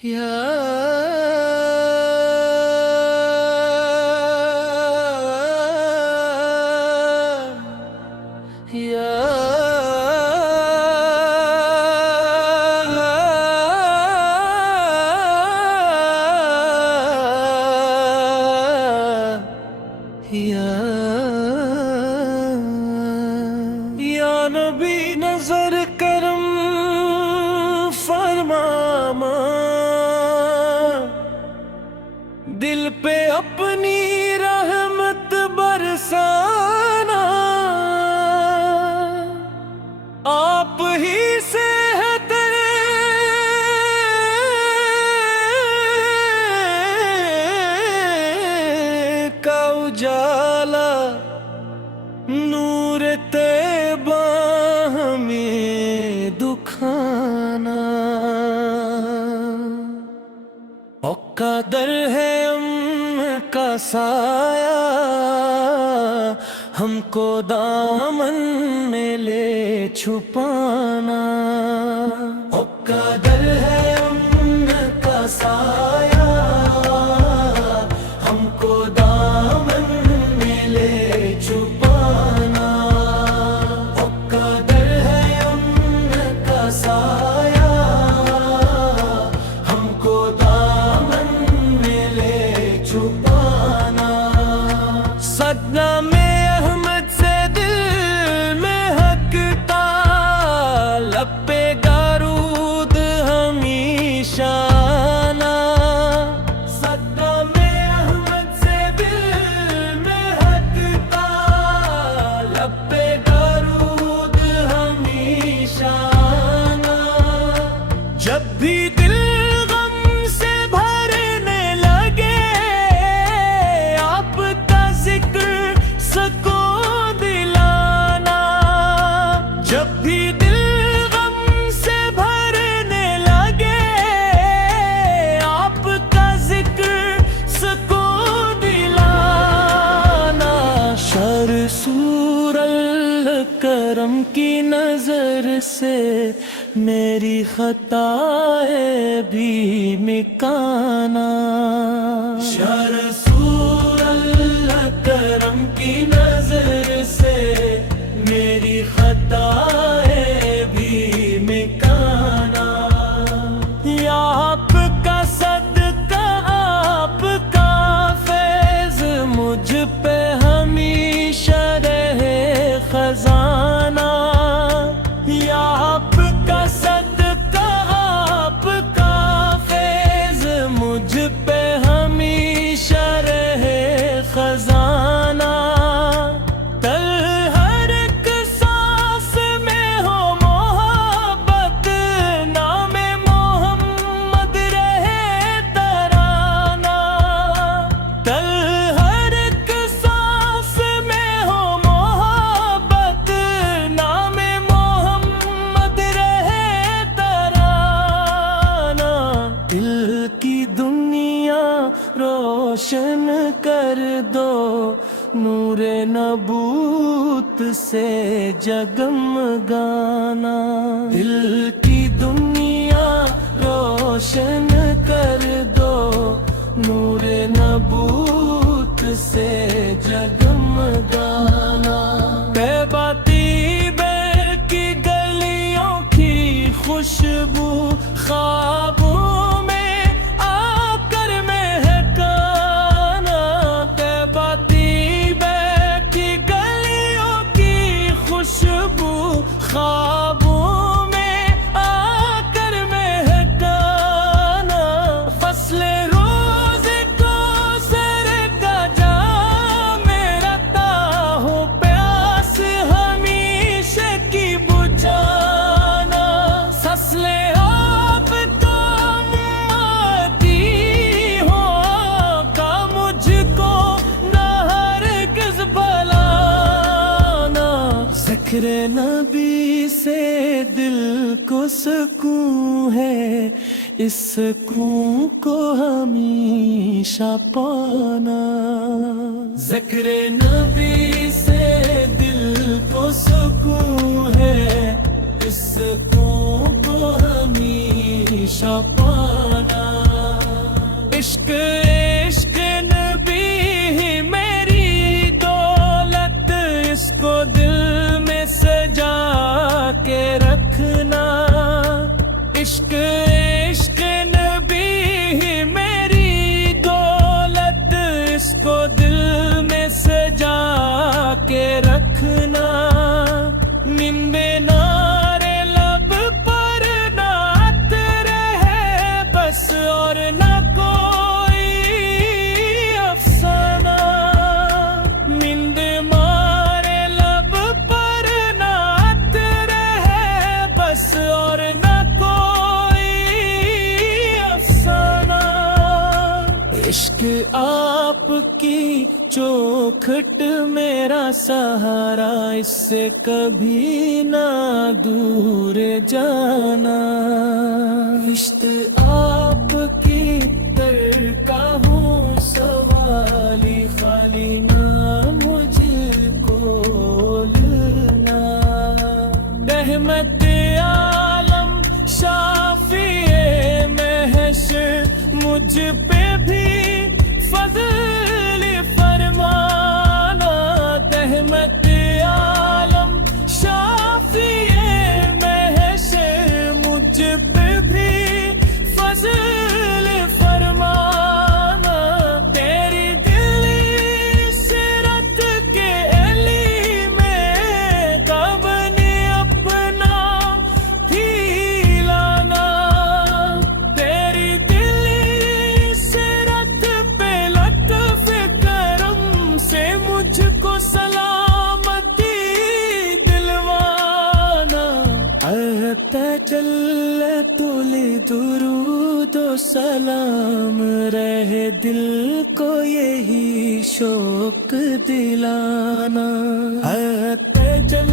या नबी नजर करम फरमामा, दिल पे अपनी रहमत बरसाना। आप ही से है तेरे का उजाला, नूर तैबा हमें दुखाना। औकादर है का साया, हमको दामन में ले छुपाना। औकादर है का साया, हमको दामन में ले छुपाना। औकादर है का साया, हमको दामन में ले छुपाना। सदना में अहमद से दिल में हकता, लपे गारूद हमेशा ना। सदना में अहमद से दिल में हकता, लपे गारूद हमेशा ना। जब भी दिल गम से भरने लगे, आपका जिक्र सको दिलाना। जब भी दिल गम से भरने लगे, आपका जिक्र सको दिलाना। शर सूरल करम की नजर से मेरी खताएं भी मिटाना। शर सूरल करम की नजर से मेरी खताएं भी मिटाना। या आपका सदका आपका फैज़ मुझ पे हमेशा रहे खजाना। या आपका सदका आपका फैज़ मुझ पे हमेशा रहे खजाना। तल हर एक सांस में हो मोहब्बत, नामे मोहम्मद रहे तराना। तल हर एक सांस में हो मोहब्बत, नामे मोहम्मद रहे तराना। दिल की दुनिया रोशन कर दो, नूरे नबूत से जगमगाना। दिल की दुनिया रोशन कर दो, नूरे नबूत से जगमगाना। तैबा तीबे की गलियों की खुशबू ख्वाबों में आकर महकाना। तैबा तीबे की गलियों की खुशबू ख्वाबों में आकर महकाना। फसले रोज़ को सर का जा मेरा ताहो प्यास हमेशा की बुझाना। फसले आप तो उम्मती हो का मुझको ना हरगिज़ भुलाना। ज़िक्र नबी से दिल को सुकून है, इस सुकून को हमेशा पाना। ज़िक्र नबी से दिल को सुकून है, इस सुकून को हमेशा पाना। इश्क इश्क नबी ही मेरी दौलत, इसको दिल में सजा के रखना। इश्क इश्क नबी ही मेरी दौलत, इसको दिल में सजा के रखना। निम्बे नारे लब पर नात रहे बस, और ना कोई अफसाना। निंद मारे लब पर नात रहे बस, और ना कोई अफसाना। इश्क आपकी चौखट मेरा सहारा, इससे कभी ना दूर जाना। इश्क आपकी तरका हूँ सवाली, खाली ना मुझको लेना। रहमत आलम शाफिए महशर, मुझ पे भी फज़ल फरमाना। रहमत आलम शाफिए महशर, मुझ पे भी फज़ल फरमाना। तेरी दिली सिरत के अली में कब ने अपना ही लाना। तेरी दिली सिरत पे लत्फ़ करम से मुझको सलामती दिलवाना। चल तुले दुरूद व सलाम रहे, दिल को यही शौक दिलाना। चल